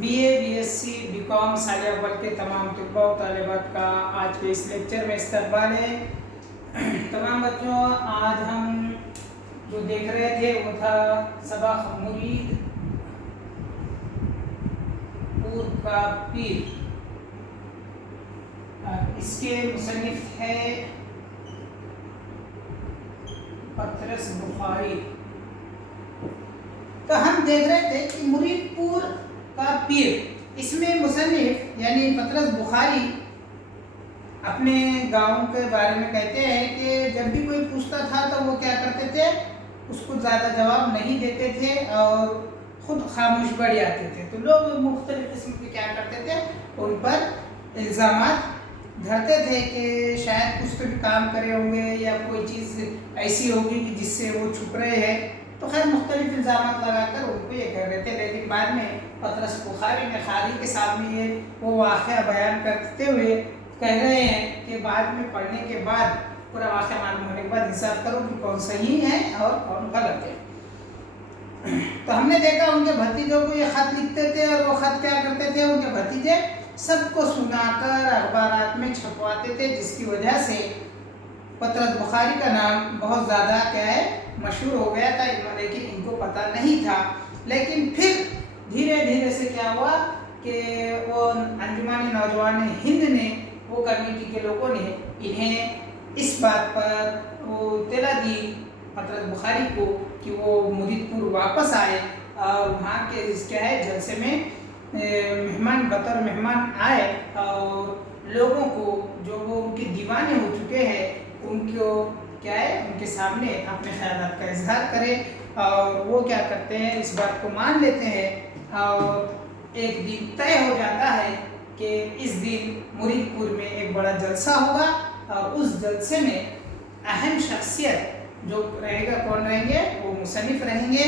Be A B S C B com سال اول کے تمام طلباء و طالبات کا آج کے اس لیکچر میں استقبال ہے۔ تمام بچوں، آج ہم جو دیکھ رہے تھے وہ تھا سبق مرید پور کا پیر، اس کے مصنف ہے پطرس بخاری۔ تو ہم دیکھ رہے تھے کہ مرید پور کا پیر، اس میں مصنف یعنی پطرس بخاری اپنے گاؤں کے بارے میں کہتے ہیں کہ جب بھی کوئی پوچھتا تھا تو وہ کیا کرتے تھے، اس کو زیادہ جواب نہیں دیتے تھے اور خود خاموش بیٹھ جاتے تھے۔ تو لوگ مختلف قسم کے کیا کرتے تھے، ان پر الزامات دھرتے تھے کہ شاید کچھ تو بھی کام کرے ہوں گے یا کوئی چیز ایسی ہوگی کہ جس سے وہ چھپ رہے ہیں۔ تو خیر مختلف الزامات لگا کر ان کو یہ کہہ رہے تھے، لیکن بعد میں پطرس بخاری نے قاضی کے سامنے وہ واقعہ بیان کرتے ہوئے کہہ رہے ہیں کہ بعد میں پڑھنے کے بعد پورا واقعہ معلوم ہونے کے بعد انصاف کرو کہ کون صحیح ہے اور کون غلط ہے۔ تو ہم نے دیکھا ان کے بھتیجوں کو یہ خط لکھتے تھے اور وہ خط کیا کرتے تھے، ان کے بھتیجے سب کو سنا کر اخبارات میں چھپواتے تھے، جس کی وجہ سے پطرس بخاری کا نام بہت زیادہ کیا ہے مشہور ہو گیا تھا، لیکن ان کو پتہ نہیں تھا۔ لیکن پھر دھیرے دھیرے سے کیا ہوا کہ وہ انجمن نوجوان ہند نے، وہ کمیٹی کے لوگوں نے انہیں اس بات پر وہ اطلاع دی پطرس بخاری کو کہ وہ مرید پور واپس آئے اور وہاں کے کیا ہے جلسے میں مہمان بطور مہمان آئے اور لوگوں کو جو وہ ان کے دیوانے ہو چکے ہیں ان کو کیا ہے ان کے سامنے اپنے خیالات کا اظہار کرے، اور وہ کیا کرتے ہیں اس بات کو مان لیتے ہیں اور ایک دن طے ہو جاتا ہے کہ اس دن مرید پور میں ایک بڑا جلسہ ہوگا اور اس جلسے میں اہم شخصیت جو رہے گا کون رہیں گے، وہ مصنف رہیں گے،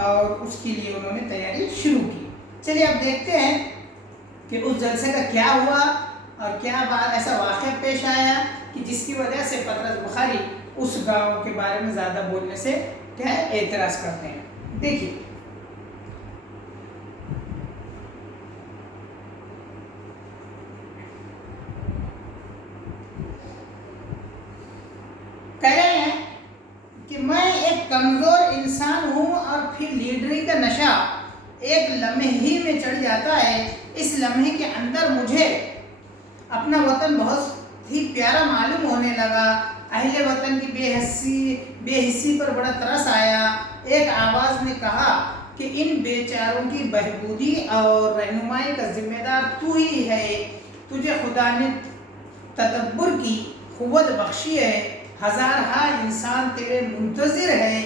اور اس کے لیے انہوں نے تیاری شروع کی۔ چلیے اب دیکھتے ہیں کہ اس جلسے کا کیا ہوا اور کیا بات ایسا واقعہ پیش آیا کہ جس کی وجہ سے پطرس بخاری اس گاؤں کے بارے میں زیادہ بولنے سے کیا اعتراض کرتے ہیں۔ دیکھیے کہہ رہے ہیں کہ میں ایک کمزور انسان ہوں اور پھر لیڈری کا نشہ ایک لمحے ہی میں چڑھ جاتا ہے۔ اس لمحے کے اندر مجھے اپنا وطن بہت ہی پیارا معلوم ہونے لگا۔ اہل وطن کی بے حسی پر بڑا ترس آیا۔ ایک آواز نے کہا کہ ان بیچاروں کی بہبودی اور رہنمائی کا ذمہ دار تو ہی ہے، تجھے خدا نے تدبر کی قوت بخشی ہے، ہزارہا انسان تیرے منتظر ہے،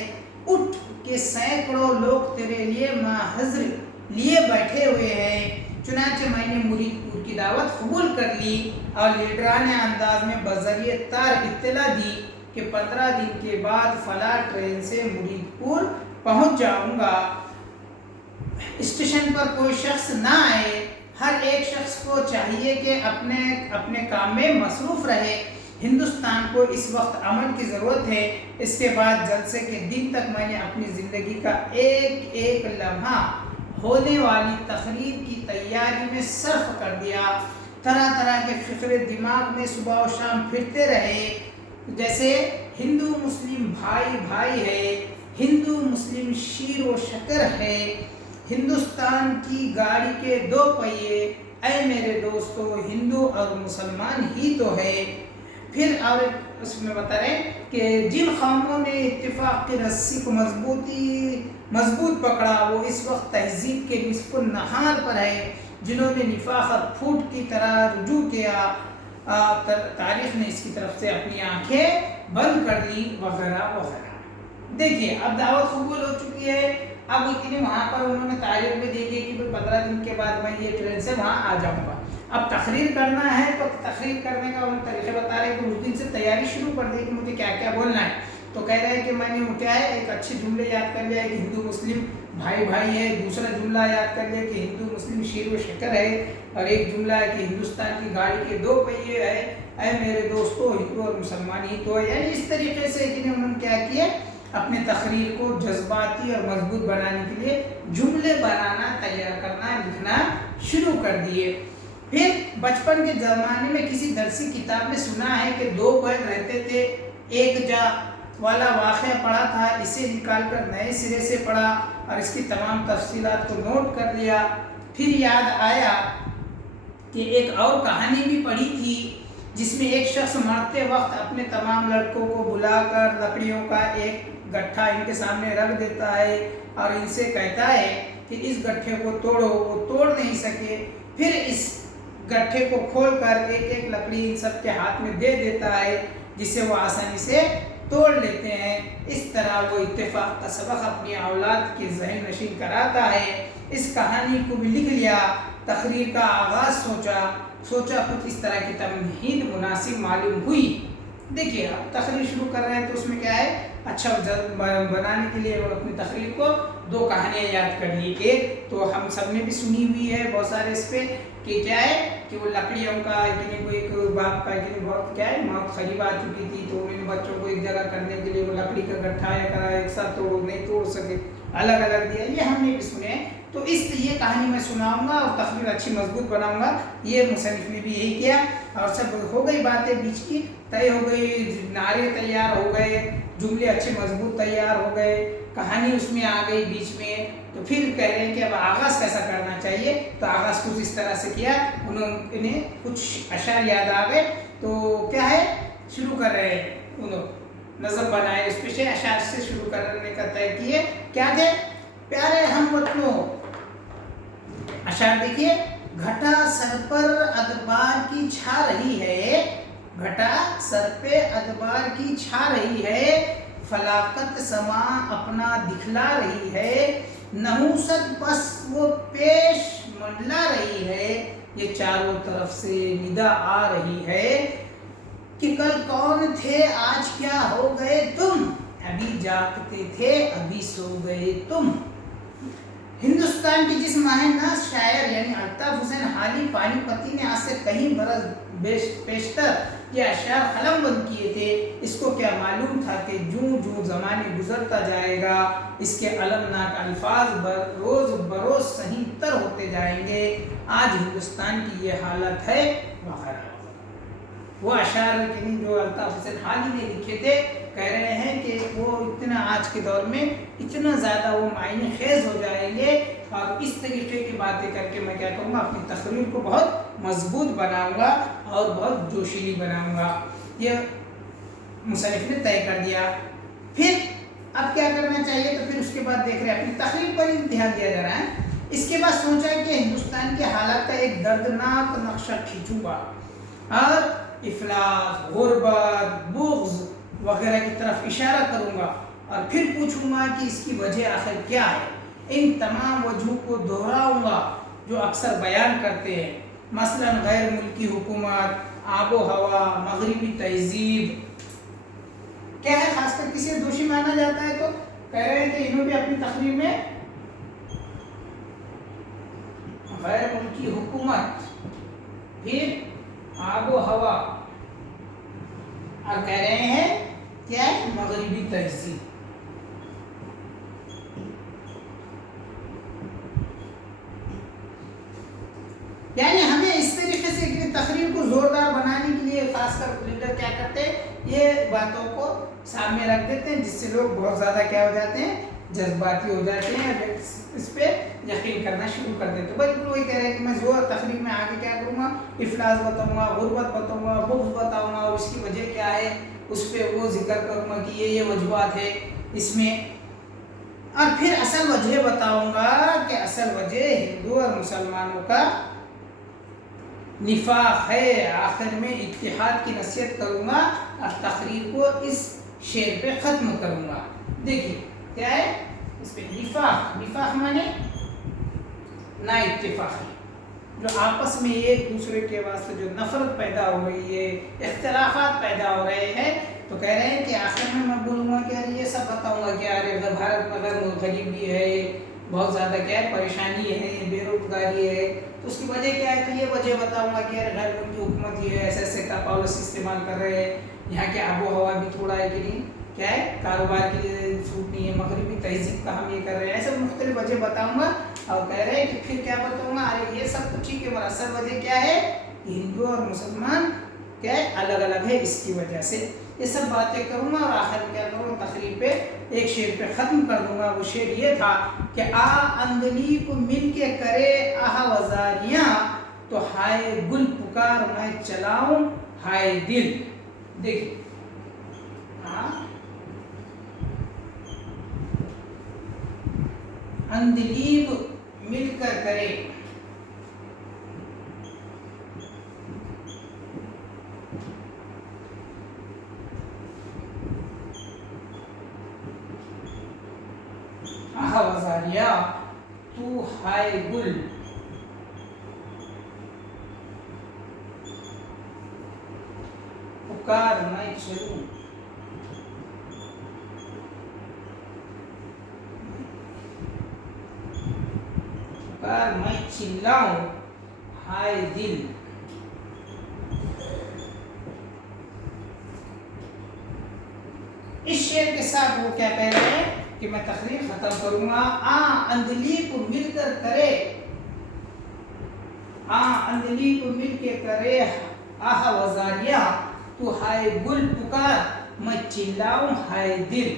اٹھ کے سینکڑوں لوگ تیرے لیے محاذر لیے بیٹھے ہوئے ہیں۔ چنانچہ میں نے مرید پور کی دعوت قبول کر لی اور لیڈرانہ انداز میں بذریعہ تار اطلاع دی کہ 15 دن کے بعد فلاں ٹرین سے مرید پور پہنچ جاؤں گا۔ اسٹیشن پر کوئی شخص نہ آئے، ہر ایک شخص کو چاہیے کہ اپنے کام میں مصروف رہے۔ ہندوستان کو اس وقت امن کی ضرورت ہے۔ اس کے بعد جلسے کے دن تک میں نے اپنی زندگی کا ایک ایک لمحہ ہونے والی تقریر کی تیاری میں صرف کر دیا۔ طرح طرح کے فکرے دماغ میں صبح و شام پھرتے رہے، جیسے ہندو مسلم بھائی بھائی ہے، ہندو مسلم شیر و شکر ہے، ہندوستان کی گاڑی کے دو پہیے، اے میرے دوستو ہندو اور مسلمان ہی تو ہے۔ پھر اور اس میں بتا رہے ہیں کہ جن قوموں نے اتفاق کی رسی کو مضبوط پکڑا وہ اس وقت تہذیب کے نصف النہار پر ہے، جنہوں نے نفاق اور پھوٹ کی طرح رجوع کیا، تاریخ نے اس کی طرف سے اپنی آنکھیں بند کر لی، وغیرہ وغیرہ۔ دیکھیے اب دعوت قبول ہو چکی ہے، اب اتنی وہاں پر انہوں نے تاریخ میں دے دی کہ 15 دن کے بعد میں یہ ٹرین سے وہاں آ جاؤں گا۔ اب تقریر کرنا ہے تو تقریر کرنے کا ان طریقے بتا رہے ہیں کہ اس دن سے تیاری شروع کر دی کہ مجھے کیا کیا بولنا ہے۔ تو کہہ رہے ہیں کہ میں نے کیا ہے ایک اچھے جملے یاد کر لیا کہ ہندو مسلم بھائی بھائی ہے، دوسرا جملہ یاد کر لیا کہ ہندو مسلم شیر و شکر ہے، اور ایک جملہ ہے کہ ہندوستان کی گاڑی کے دو پہیے ہے، اے میرے دوستو ہندو اور مسلمان ہی تو ہے۔ یعنی اس طریقے سے انہوں نے کیا کیا اپنے تقریر کو جذباتی اور مضبوط بنانے کے لیے جملے بنانا، تیار کرنا، لکھنا شروع کر دیے۔ پھر بچپن کے زمانے میں کسی درسی کتاب میں سنا ہے کہ 2 بیل رہتے تھے، ایک جا والا واقعہ پڑھا تھا، اسے نکال کر نئے سرے سے پڑھا اور اس کی تمام تفصیلات کو نوٹ کر لیا۔ پھر یاد آیا کہ ایک اور کہانی بھی پڑھی تھی جس میں ایک شخص مرتے وقت اپنے تمام لڑکوں کو بلا کر لکڑیوں کا ایک گٹھا ان کے سامنے رکھ دیتا ہے اور ان سے کہتا ہے کہ اس گٹھے کو توڑو۔ وہ توڑ نہیں سکے، پھر اس گٹھے کو کھول کر ایک ایک لکڑی ان سب کے ہاتھ میں دے دیتا ہے جس سے وہ آسانی سے توڑ لیتے ہیں۔ اس طرح وہ اتفاق کا سبق اپنی اولاد کے ذہن نشین کراتا ہے۔ اس کہانی کو بھی لکھ لیا۔ تقریر کا آغاز سوچا کچھ اس طرح کی تمہید مناسب معلوم ہوئی۔ دیکھیے اب تقریر شروع کر رہے ہیں تو اس میں کیا ہے، اچھا بنانے کے لیے وہ اپنی تقریر کو 2 کہانیاں یاد کر لی۔ ایک تو ہم سب نے بھی سنی ہوئی ہے بہت سارے اس پہ کہ کیا ہے کہ وہ لکڑیوں کا ایک باپ کا بہت کیا ہے موت قریب آ چکی تھی، تو ان بچوں کو ایک جگہ کرنے کے لیے وہ لکڑی کا گٹھا یا کرا ایک ساتھ توڑ نہیں توڑ سکے، الگ الگ دیا، یہ ہم نے بھی سنے ہیں۔ تو یہ کہانی میں سناؤں گا اور تقریر اچھی مضبوط بناؤں گا۔ یہ مصنف نے بھی یہی کیا اور سب ہو گئی باتیں بیچ کی طے ہو گئی، نعرے تیار ہو گئے، جملے اچھے مضبوط تیار ہو گئے، کہانی اس میں آ گئی بیچ میں۔ تو پھر کہہ رہے ہیں کہ اب آغاز کیسا کرنا چاہیے، تو آغاز کچھ اس طرح سے کیا، انہیں کچھ اشعار یاد آ گئے تو کیا ہے شروع کر رہے ہیں، انہوں نظم بنائے، اس پہ سے اشعار سے شروع کرنے کا طے کیے۔ کیا تھے؟ پیارے ہم وطنوں، اشعار دیکھیے، گھٹا سر پر ادبار کی چھا رہی ہے، گھٹا سر پہ ادبار کی چھا رہی ہے، فلاقت سما اپنا دکھلا رہی ہے، نحوست بس وہ پیش منڈلا رہی ہے، یہ چاروں طرف سے ندا آ رہی ہے کہ کل کون تھے آج کیا ہو گئے تم، ابھی جاگتے تھے ابھی سو گئے تم۔ ہندوستان کی جس ماہر ناز شاعر یعنی الطاف حسین حالی پانی پتی نے آج سے کئی برس پیشتر یہ اشعار قلم بند کیے تھے، اس کو کیا معلوم تھا کہ جوں جوں زمانے گزرتا جائے گا اس کے المناک الفاظ روز بروز صحیح تر ہوتے جائیں گے، آج ہندوستان کی یہ حالت ہے وغیرہ۔ وہ اشعار جو الطاف حسین حالی نے لکھے تھے، کہہ رہے ہیں کہ وہ اتنا آج کے دور میں اتنا زیادہ وہ معنی خیز ہو جائیں گے، اور اس طریقے کی باتیں کر کے میں کیا کروں گا، اپنی تقریر کو بہت مضبوط بناؤں گا اور بہت جوشیلی بناؤں گا۔ یہ مصنف نے طے کر دیا۔ پھر اب کیا کرنا چاہیے، تو پھر اس کے بعد دیکھ رہے ہیں اپنی تقریر پر امتحان دیا جا رہا ہے۔ اس کے بعد سوچا کہ ہندوستان کے حالات کا ایک دردناک نقشہ کھینچوں گا اور افلاس، غربت، بغض وغیرہ کی طرف اشارہ کروں گا، اور پھر پوچھوں گا کہ اس کی وجہ آخر کیا ہے۔ ان تمام وجوہوں کو دہراؤں گا جو اکثر بیان کرتے ہیں، مثلا غیر ملکی حکومت، آب و ہوا، مغربی تہذیب۔ کیا ہے خاص کر کسی دوشی مانا جاتا ہے، تو کہہ رہے ہیں کہ انہوں بھی اپنی تقریر میں غیر ملکی حکومت، پھر آب و ہوا، اور کہہ رہے ہیں کیا ہے مغربی تہذیب۔ یعنی ہمیں اس طریقے سے کہ تقریر کو زوردار بنانے کے لیے خاص کر لیڈر کیا کرتے ہیں، یہ باتوں کو سامنے رکھ دیتے ہیں، جس سے لوگ بہت زیادہ کیا ہو جاتے ہیں، جذباتی ہو جاتے ہیں، اور اس پہ یقین کرنا شروع کر دیتے ہیں۔ بالکل وہی کہہ رہے ہیں کہ میں زور تقریر میں آگے کیا کروں گا، افلاس بتاؤں گا، غربت بتاؤں گا، بغض بتاؤں گا، اور اس کی وجہ کیا ہے اس پہ وہ ذکر کروں گا کہ یہ وجوہات ہے اس میں، اور پھر اصل وجہ بتاؤں گا کہ اصل وجہ ہندو اور مسلمانوں کا نفاق ہے۔ آخر میں اتحاد کی نصیحت کروں گا اور تقریر کو اس شعر پہ ختم کروں گا۔ دیکھیے کیا ہے اس پہ، نفاق مانے نا اتفاقی، جو آپس میں ایک دوسرے کے واسطے جو نفرت پیدا ہو رہی ہے، اختلافات پیدا ہو رہے ہیں، تو کہہ رہے ہیں کہ آخر میں بولوں گا کہ یہ سب بتاؤں گا کہ ارے بھارت میں اگر غریبی ہے، بہت زیادہ کیا ہے پریشانی ہے، بے روزگاری ہے، تو اس کی وجہ کیا ہے، تو یہ وجہ بتاؤں گا کہ غیر ملکی حکومت یہ ہے، ایسے ایسے کا پالیسی استعمال کر رہے ہیں، یہاں کے آب و ہوا بھی تھوڑا ہے کہ نہیں کیا ہے کاروبار کے لیے سوٹ نہیں ہے، مغربی تہذیب کا ہم یہ کر رہے ہیں، ایسے مختلف وجہ بتاؤں گا اور کہہ رہے ہیں کہ پھر کیا بتاؤں گا، ارے یہ سب تو ٹھیک ہے، مگر اصل وجہ کیا ہے کہ ہندو اور مسلمان کیا ہے الگ الگ ہے، اس کی وجہ سے یہ سب باتیں کروں گا، اور آخر میں کیا کروں گا تقریر پہ ایک شعر پہ ختم کر دوں گا۔ وہ شعر یہ تھا کہ آ اندلی کو مل کے کرے آہ وزاریاں، تو ہائے گل پکار میں چلاؤں ہائے دل۔ دیکھیں اندلیب مل کر کرے آہ وزاریا، تو ہائے گل پکار میں چلوں، پکار میں چلاؤں ہائے دل۔ اس شعر کے ساتھ وہ کیا کہہ رہے ہیں کہ میں تقریر ختم کروں گا۔ آ اندلی کو مل کر کرے، آ اندلی کو مل کے کرے آہ وزاریاں، تو ہائے گل پکار میں چلاؤں ہائے دل۔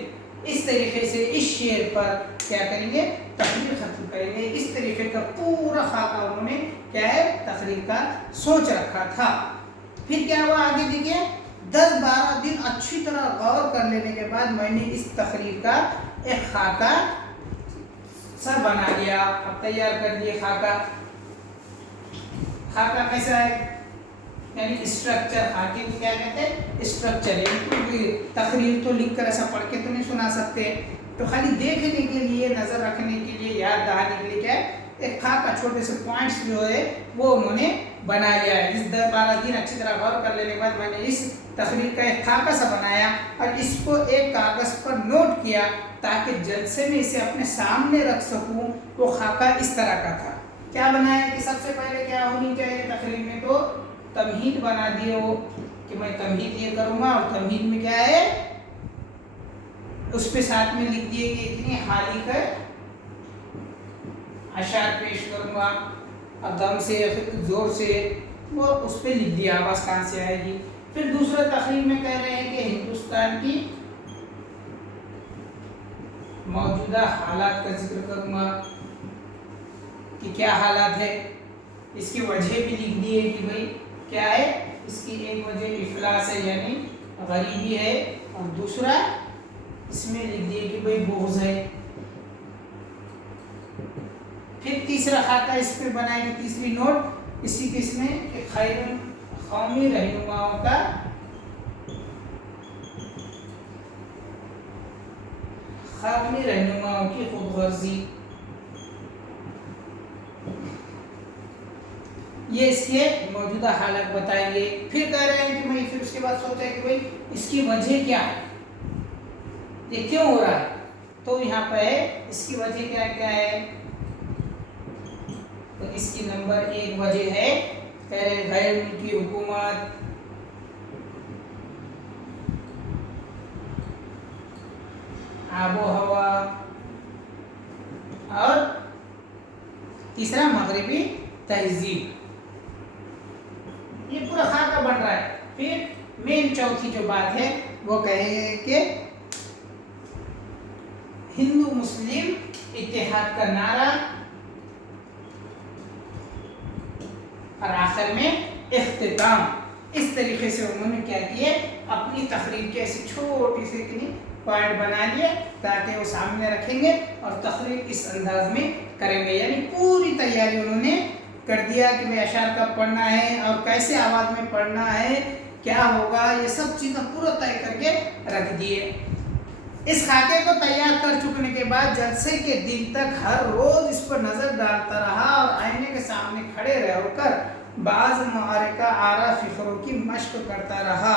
اس طریقے سے اس شعر پر کیا کریں گے تقریر ختم کریں گے۔ اس طریقے کا پورا خاکہ انہوں نے کیا ہے تقریر کا سوچ رکھا تھا۔ پھر کیا ہوا آگے دیکھیں، 10-12 دن اچھی طرح غور کر لینے کے بعد میں نے اس تقریر کا ایک خاکہ سا بنا لیا، اب تیار کر لیے خاکہ۔ خاکہ کیسا ہے یعنی اسٹرکچر، خاکے کو کیا کہتے ہیں اسٹرکچر، یعنی تقریر تو لکھ کر ایسا پڑھ کے تو نہیں سنا سکتے، تو خالی دیکھنے کے لیے، نظر رکھنے کے لیے، یاد دہانے کے لیے کیا ہے ایک خاکہ، چھوٹے سے پوائنٹس جو ہے وہ انہوں نے بنا لیا ہے۔ اس 10-12 دن اچھی طرح غور کر لینے کے بعد میں نے اس تقریر کا ایک خاکہ سا بنایا اور اس کو ایک کاغذ پر نوٹ کیا تاکہ جلسے میں اسے اپنے سامنے رکھ سکوں۔ وہ خاکہ اس طرح کا تھا، کیا بنایا کہ سب سے پہلے کیا ہونی چاہیے تقریر میں، تو تمہید بنا دیے ہو کہ میں تمہید یہ کروں گا، اور تمہید میں کیا ہے اس پہ ساتھ میں لکھ دیے کہ اتنی حالی کر اشعار پیش کروں گا، اور دم سے یا پھر زور سے وہ اس پہ لکھ دیا، آواز کہاں سے آئے گی۔ پھر دوسرا تقریر میں کہہ رہے ہیں کہ ہندوستان کی موجودہ حالات کا ذکر کروں گا کہ کیا حالات ہے، اس کی وجہ بھی لکھ دیے کہ بھئی کیا ہے، اس کی ایک وجہ افلاس ہے یعنی غریبی ہے، اور دوسرا اس میں لکھ دیے کہ بھئی بغض ہے۔ پھر تیسرا خاکہ اس پہ بنائے گی، تیسری نوٹ اسی کے اس میں کہ خیر قومی رہنماؤں کا قومی رہنماؤں کی خود غرضی، یہ اس کے موجودہ حالات بتائیں گے۔ پھر کہہ رہے ہیں کہ میں پھر اس کے بعد سوچا کہ بھئی اس کی وجہ کیا ہے، یہ کیوں ہو رہا ہے، تو یہاں پہ اس کی وجہ کیا کیا ہے، تو اس کی نمبر 1 وجہ ہے کہہ رہے غیر ملکی حکومت، آب و ہوا، اور تیسرا مغربی تہذیب۔ یہ پورا خاکہ بن رہا ہے۔ پھر مین چوتھی جو بات ہے وہ کہے کہ ہندو مسلم اتحاد کا نعرہ، اور آخر میں اختتام۔ اس طریقے سے انہوں نے کیا کیے اپنی تقریر کے ایسی چھوٹی سی پوائنٹ بنا لیے تاکہ وہ سامنے رکھیں گے اور تقریر اس انداز میں کریں گے، یعنی پوری تیاری انہوں نے کر دیا کہ میں اشعار کب پڑھنا ہے اور کیسے آواز میں پڑھنا ہے، کیا ہوگا، یہ سب چیزیں پورا طے کر کے رکھ دیے۔ اس خاکے کو تیار کر چکنے کے بعد جلسے کے دن تک ہر روز اس پر نظر ڈالتا رہا اور آئینے کے سامنے کھڑے رہ کر بعض معرکہ آرا فقروں کی مشق کرتا رہا۔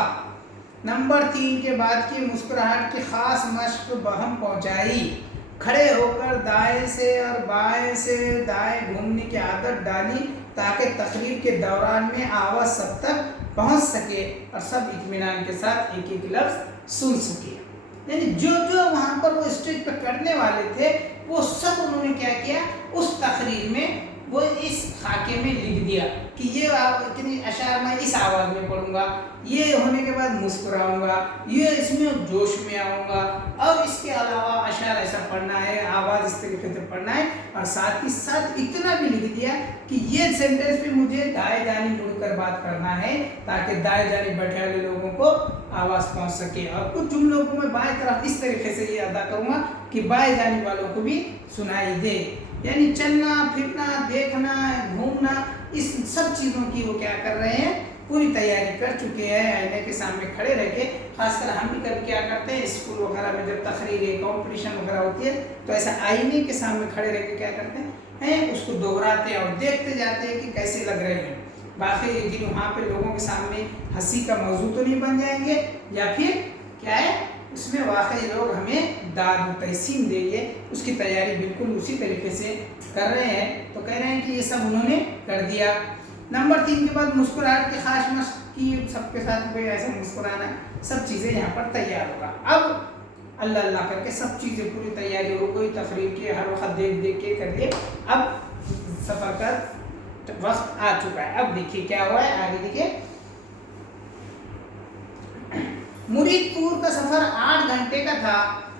نمبر 3 کے بعد کی مسکراہٹ کی خاص مشق بہم پہنچائی، کھڑے ہو کر دائیں سے اور بائیں سے دائیں گھومنے کی عادت ڈالی تاکہ تقریر کے دوران میں آواز سب تک پہنچ سکے اور سب اطمینان کے ساتھ ایک ایک لفظ سن سکے۔ یعنی جو جو وہاں پر وہ اسٹیج پہ کرنے والے تھے وہ سب انہوں نے کیا کیا اس تقریر میں وہ اس خاکے میں لکھ دیا کہ یہ آپ اتنی اشعار میں اس آواز میں پڑھوں گا، یہ ہونے کے بعد مسکراؤں گا، یہ اس میں جوش میں آؤں گا، اور اس کے علاوہ اشعار ایسا پڑھنا ہے، آواز اس طریقے سے پڑھنا ہے، اور ساتھ ہی ساتھ اتنا بھی لکھ دیا کہ یہ سینٹنس بھی مجھے دائیں جانب مڑ کر بات کرنا ہے تاکہ دائیں جانب بیٹھے والے لوگوں کو آواز پہنچ سکے، اور کچھ جملوں کو میں بائیں طرف اس طریقے سے یہ ادا کروں گا کہ بائیں جانب والوں کو بھی سنائی دے۔ یعنی چلنا پھرنا دیکھنا گھومنا اس سب چیزوں کی وہ کیا کر رہے ہیں، پوری تیاری کر چکے ہیں، آئینے کے سامنے کھڑے رہ کے۔ خاص کر ہم بھی کبھی کیا کرتے ہیں اسکول وغیرہ میں جب تقریریں کمپٹیشن وغیرہ ہوتی ہے تو ایسا آئینے کے سامنے کھڑے رہ کے کیا کرتے ہیں اس کو دہراتے ہیں اور دیکھتے جاتے ہیں کہ کیسے لگ رہے ہیں۔ باقی لیکن وہاں پہ لوگوں کے سامنے ہنسی کا موضوع تو نہیں بن جائیں گے، یا پھر کیا ہے اس میں واقعی لوگ ہمیں داد و تحسین دیں گے، اس کی تیاری بالکل اسی طریقے سے کر رہے ہیں۔ تو کہہ رہے ہیں کہ یہ سب انہوں نے کر دیا۔ نمبر 3 کے بعد مسکراہٹ کی خواہش مشق کی، سب کے ساتھ کوئی ایسے مسکرانا ہے، سب چیزیں یہاں پر تیار ہوگا۔ اب اللہ اللہ کر کے سب چیزیں پوری تیاری ہو گئی، تقریر کی ہر وقت دیکھ دیکھ کے کر لیے، اب سفر کا وقت آ چکا ہے۔ اب دیکھیے کیا ہوا ہے، آگے دیکھیے۔ مرید پور کا سفر 8 گھنٹے کا تھا۔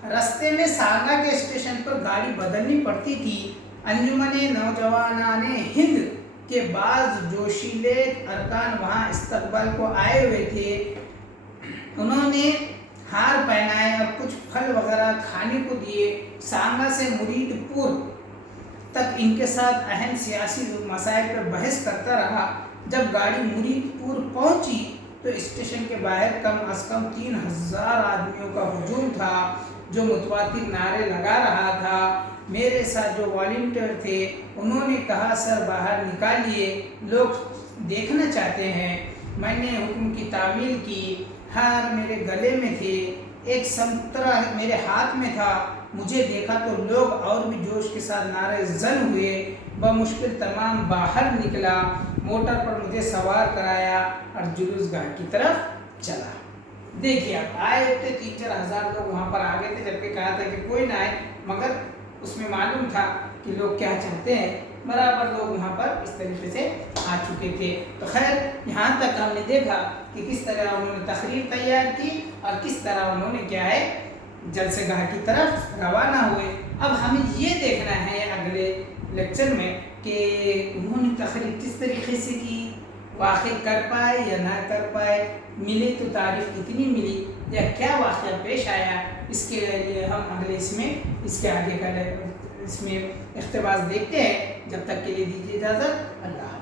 رستے میں ساگا کے اسٹیشن پر گاڑی بدلنی پڑتی تھی۔ انجمن نوجوانان ہند کے بعض جوشیلے ارکان وہاں استقبال کو آئے ہوئے تھے۔ انہوں نے ہار پہنائے اور کچھ پھل وغیرہ کھانے کو دیے۔ سانگا سے مرید پور تک ان کے ساتھ اہم سیاسی مسائل پر بحث کرتا رہا۔ جب گاڑی مرید پور پہنچی تو اسٹیشن کے باہر کم از کم 3000 آدمیوں کا ہجوم تھا جو متواتر نعرے لگا رہا تھا۔ میرے ساتھ جو والنٹیئر تھے انہوں نے کہا سر باہر نکالیے، لوگ دیکھنا چاہتے ہیں۔ میں نے حکم کی تعمیل کی۔ ہار میرے گلے میں تھے، ایک سنترا میرے ہاتھ میں تھا۔ مجھے دیکھا تو لوگ اور بھی جوش کے ساتھ نعرے زن ہوئے۔ بمشکل تمام باہر نکلا، موٹر پر مجھے سوار کرایا اور جلوس گاہ کی طرف چلا۔ دیکھیے اب آئے تھے 3-4 ہزار لوگ وہاں پر آگے تھے، جبکہ کہا تھا کہ کوئی نہ آئے، مگر اس میں معلوم تھا کہ لوگ کیا چاہتے ہیں، برابر لوگ وہاں پر اس طریقے سے آ چکے تھے۔ تو خیر یہاں تک ہم نے دیکھا کہ کس طرح انہوں نے تقریر تیار کی اور کس طرح انہوں نے کیا ہے جلسے گاہ کی طرف روانہ ہوئے۔ اب ہمیں یہ دیکھنا ہے اگلے لیکچر میں کہ انہوں نے تقریر کس طریقے سے کی، واقع کر پائے یا نہ کر پائے، ملی تو تعریف کتنی ملی یا کیا واقعہ پیش آیا، اس کے لیے ہم اگلے اس کے آگے کا اس میں اقتباس دیکھتے ہیں۔ جب تک کے لیے دیجیے اجازت، اللہ حافظ۔